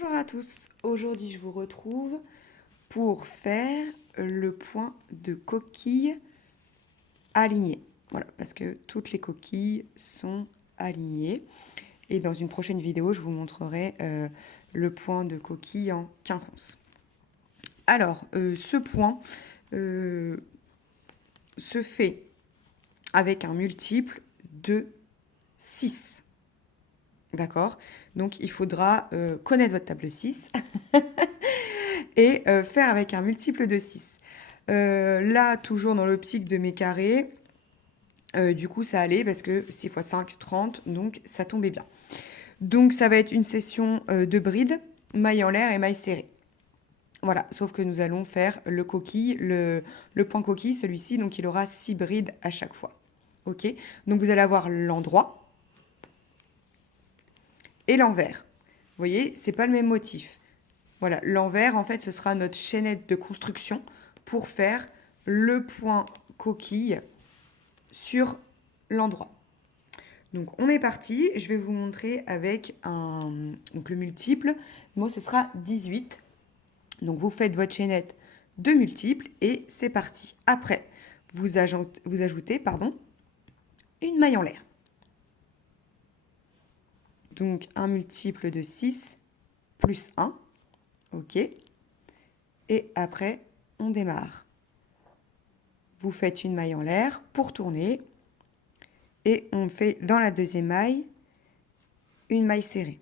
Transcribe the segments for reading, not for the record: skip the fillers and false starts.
Bonjour à tous, aujourd'hui je vous retrouve pour faire le point de coquille aligné. Voilà, parce que toutes les coquilles sont alignées. Et dans une prochaine vidéo, je vous montrerai le point de coquille en quinconce. Alors, ce point se fait avec un multiple de 6. D'accord? Donc, il faudra connaître votre table 6 et faire avec un multiple de 6. Là, toujours dans l'optique de mes carrés, du coup, ça allait parce que 6 x 5, 30, donc ça tombait bien. Donc, ça va être une session de bride, maille en l'air et maille serrée. Voilà, sauf que nous allons faire le coquille, le point coquille, celui-ci, donc il aura 6 brides à chaque fois. Ok? Donc, vous allez avoir l'endroit et l'envers. Vous voyez, c'est pas le même motif. Voilà, l'envers, en fait, ce sera notre chaînette de construction pour faire le point coquille sur l'endroit. Donc, on est parti. Je vais vous montrer avec donc le multiple. Moi, ce sera 18. Donc, vous faites votre chaînette de multiples et c'est parti. Après, vous ajoutez une maille en l'air. Donc, un multiple de 6 plus 1. OK. Et après, on démarre. Vous faites une maille en l'air pour tourner. Et on fait dans la deuxième maille une maille serrée.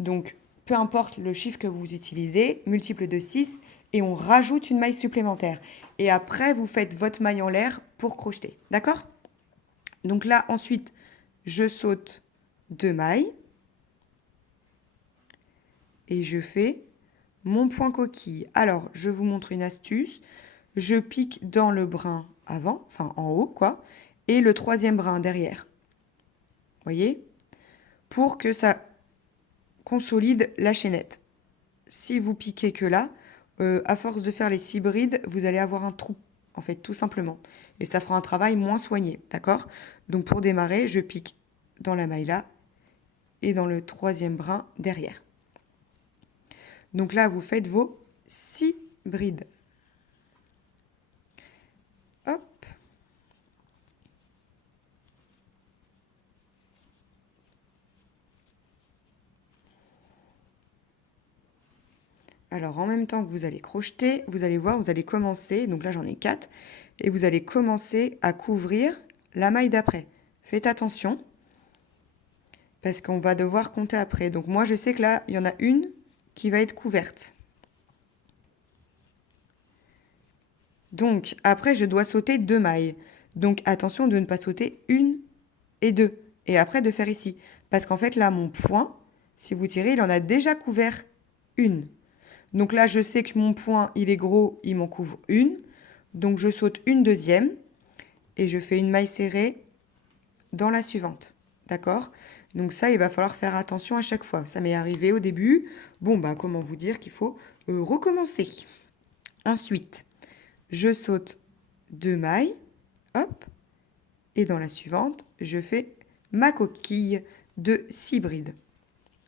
Donc, peu importe le chiffre que vous utilisez, multiple de 6, et on rajoute une maille supplémentaire. Et après, vous faites votre maille en l'air pour crocheter. D'accord? Donc là, ensuite, je saute 2 mailles et je fais mon point coquille. Alors, je vous montre une astuce. Je pique dans le brin avant, enfin en haut, quoi, et le troisième brin derrière. Vous voyez? Pour que ça consolide la chaînette. Si vous piquez que là, à force de faire les 6 brides, vous allez avoir un trou, en fait, tout simplement. Et ça fera un travail moins soigné, d'accord? Donc pour démarrer, je pique dans la maille là et dans le troisième brin derrière. Donc là, vous faites vos 6 brides. Hop. Alors en même temps que vous allez crocheter, vous allez voir, vous allez commencer, donc là j'en ai 4, et vous allez commencer à couvrir la maille d'après. Faites attention, parce qu'on va devoir compter après. Donc moi je sais que là, il y en a une qui va être couverte. Donc après, je dois sauter 2 mailles. Donc attention de ne pas sauter 1 et 2. Et après de faire ici. Parce qu'en fait là, mon point, si vous tirez, il en a déjà couvert une. Donc là, je sais que mon point, il est gros, il m'en couvre une. Donc je saute une deuxième et je fais une maille serrée dans la suivante. D'accord? Donc ça, il va falloir faire attention à chaque fois. Ça m'est arrivé au début. Bon, bah comment vous dire qu'il faut recommencer. Ensuite, je saute 2 mailles. Hop. Et dans la suivante, je fais ma coquille de 6 brides.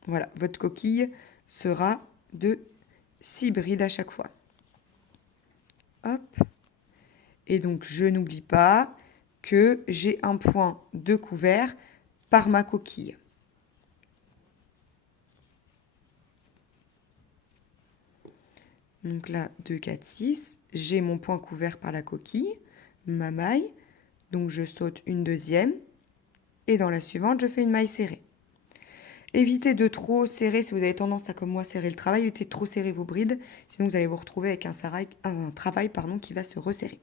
Voilà, votre coquille sera de 6 brides à chaque fois. Hop. Et donc, je n'oublie pas que j'ai un point de couvert par ma coquille. Donc là, 2, 4, 6, j'ai mon point couvert par la coquille, ma maille. Donc, je saute une deuxième. Et dans la suivante, je fais une maille serrée. Évitez de trop serrer, si vous avez tendance à, comme moi, serrer le travail, évitez de trop serrer vos brides, sinon vous allez vous retrouver avec un travail qui va se resserrer.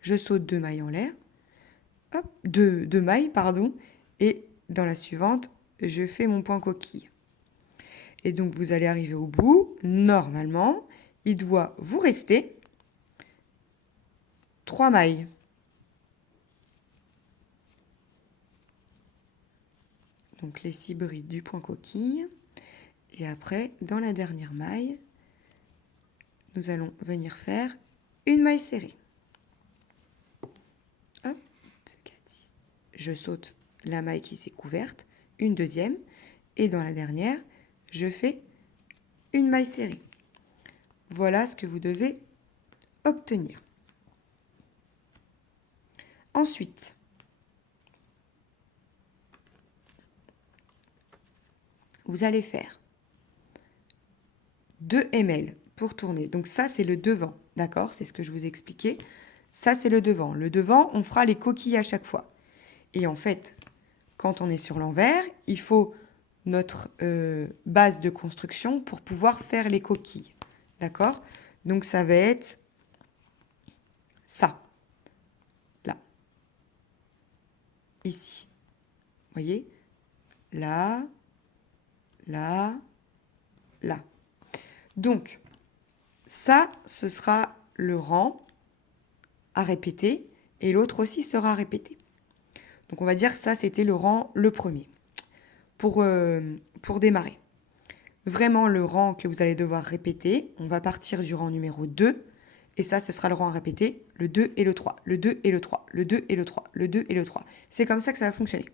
Je saute 2 mailles en l'air, hop, deux mailles, pardon, et dans la suivante, je fais mon point coquille. Et donc vous allez arriver au bout, normalement, il doit vous rester 3 mailles. Donc les 6 brides du point coquille. Et après, dans la dernière maille, nous allons venir faire une maille serrée. Hop, 2, 4, 6. Je saute la maille qui s'est couverte, une deuxième, Et dans la dernière, je fais une maille serrée. Voilà ce que vous devez obtenir. Ensuite, vous allez faire 2 ML pour tourner. Donc ça, c'est le devant, d'accord? C'est ce que je vous ai expliqué. Ça, c'est le devant. Le devant, on fera les coquilles à chaque fois. Et en fait, quand on est sur l'envers, il faut notre base de construction pour pouvoir faire les coquilles, d'accord? Donc ça va être ça, là, ici. Vous voyez? Là, là, là. Donc, ça, ce sera le rang à répéter et l'autre aussi sera répété. Donc, on va dire que ça, c'était le rang le premier pour démarrer. Vraiment, le rang que vous allez devoir répéter, on va partir du rang numéro 2 et ça, ce sera le rang à répéter, le 2 et le 3, le 2 et le 3, le 2 et le 3, le 2 et le 3. C'est comme ça que ça va fonctionner.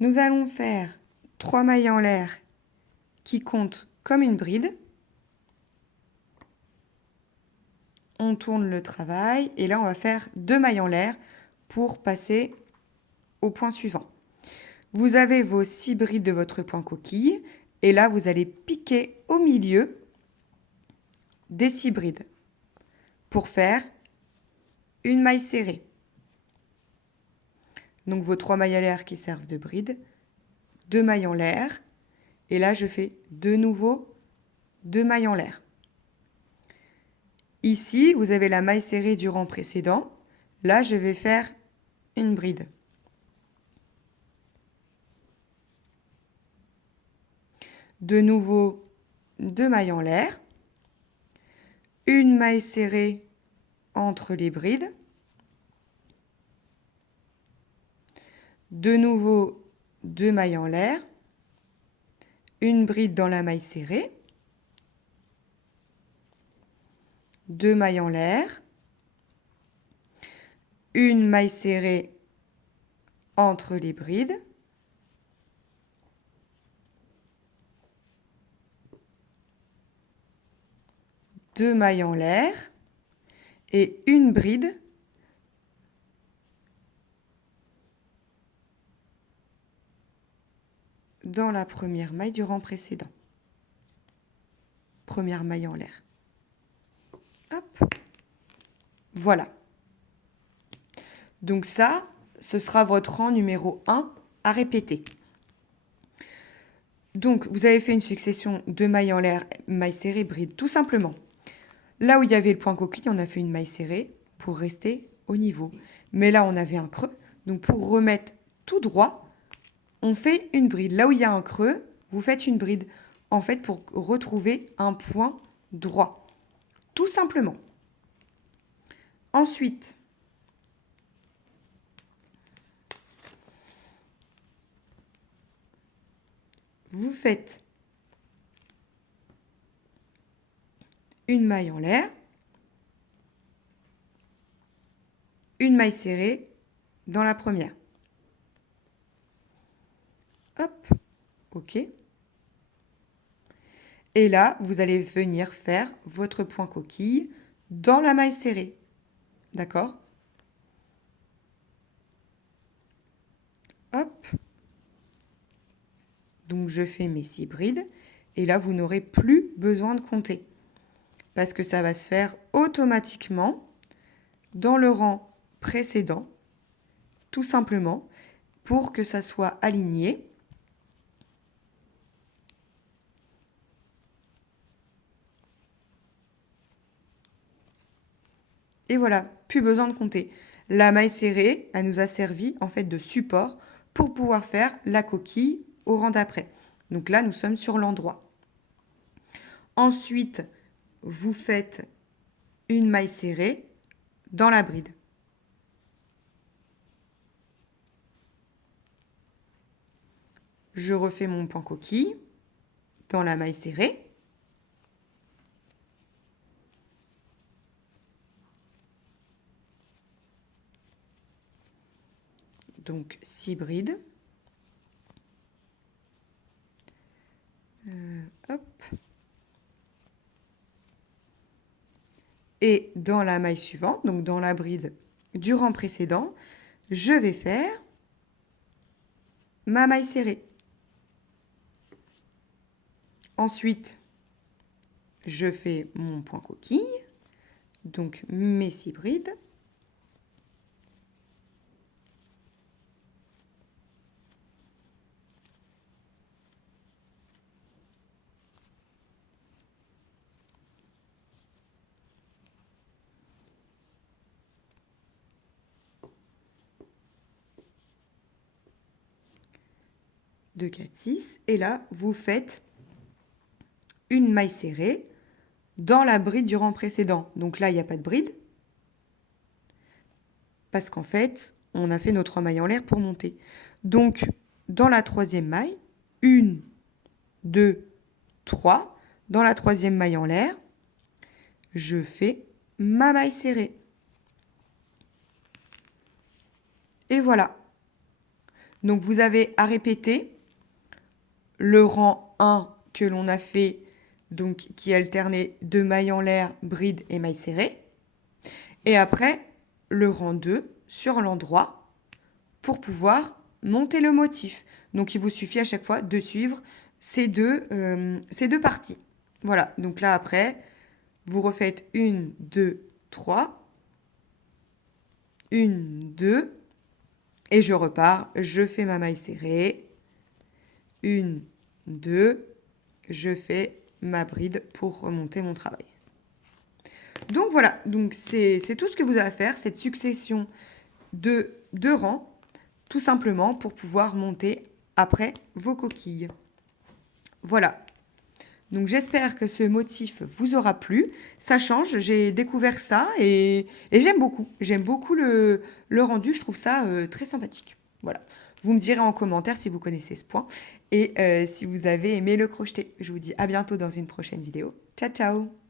Nous allons faire 3 mailles en l'air qui comptent comme une bride. On tourne le travail et là on va faire 2 mailles en l'air pour passer au point suivant. Vous avez vos 6 brides de votre point coquille et là vous allez piquer au milieu des 6 brides pour faire une maille serrée. Donc vos 3 mailles en l'air qui servent de bride, 2 mailles en l'air et là je fais de nouveau 2 mailles en l'air. Ici, vous avez la maille serrée du rang précédent. Là, je vais faire une bride. De nouveau, 2 mailles en l'air. Une maille serrée entre les brides. De nouveau, 2 mailles en l'air. Une bride dans la maille serrée. 2 mailles en l'air. Une maille serrée entre les brides. Deux mailles en l'air et une bride dans la première maille du rang précédent. Première maille en l'air. Hop. Voilà. Donc ça, ce sera votre rang numéro 1 à répéter. Donc, vous avez fait une succession de mailles en l'air, mailles serrées, bride, tout simplement. Là où il y avait le point coquille, on a fait une maille serrée pour rester au niveau. Mais là, on avait un creux. Donc, pour remettre tout droit, on fait une bride. Là où il y a un creux, vous faites une bride. En fait, pour retrouver un point droit. Tout simplement. Ensuite, vous faites une maille en l'air, une maille serrée dans la première. Hop, ok. Et là, vous allez venir faire votre point coquille dans la maille serrée. D'accord? Hop. Donc, je fais mes 6 brides. Et là, vous n'aurez plus besoin de compter. Parce que ça va se faire automatiquement dans le rang précédent. Tout simplement pour que ça soit aligné. Et voilà, plus besoin de compter. La maille serrée, elle nous a servi en fait de support pour pouvoir faire la coquille au rang d'après. Donc là, nous sommes sur l'endroit. Ensuite, vous faites une maille serrée dans la bride. Je refais mon point coquille dans la maille serrée. Donc 6 brides. Et dans la maille suivante, donc dans la bride du rang précédent, je vais faire ma maille serrée. Ensuite, je fais mon point coquille, donc mes 6 brides. Deux, 4, 6. Et là, vous faites une maille serrée dans la bride du rang précédent. Donc là, il n'y a pas de bride. Parce qu'en fait, on a fait notre maille en l'air pour monter. Donc, dans la troisième maille, 1, 2, 3. Dans la troisième maille en l'air, je fais ma maille serrée. Et voilà. Donc, vous avez à répéter le rang 1 que l'on a fait, donc qui alternait 2 mailles en l'air, bride et maille serrée. Et après, le rang 2 sur l'endroit pour pouvoir monter le motif. Donc, il vous suffit à chaque fois de suivre ces deux parties. Voilà, donc là, après, vous refaites 1, 2, 3. 1, 2. Et je repars, je fais ma maille serrée. 1, 2. Je fais ma bride pour remonter mon travail. Donc voilà, donc c'est tout ce que vous avez à faire, cette succession de deux rangs, tout simplement pour pouvoir monter après vos coquilles. Voilà. Donc j'espère que ce motif vous aura plu. Ça change, j'ai découvert ça et j'aime beaucoup. J'aime beaucoup le rendu, je trouve ça très sympathique. Voilà. Vous me direz en commentaire si vous connaissez ce point et si vous avez aimé le crocheter. Je vous dis à bientôt dans une prochaine vidéo. Ciao, ciao!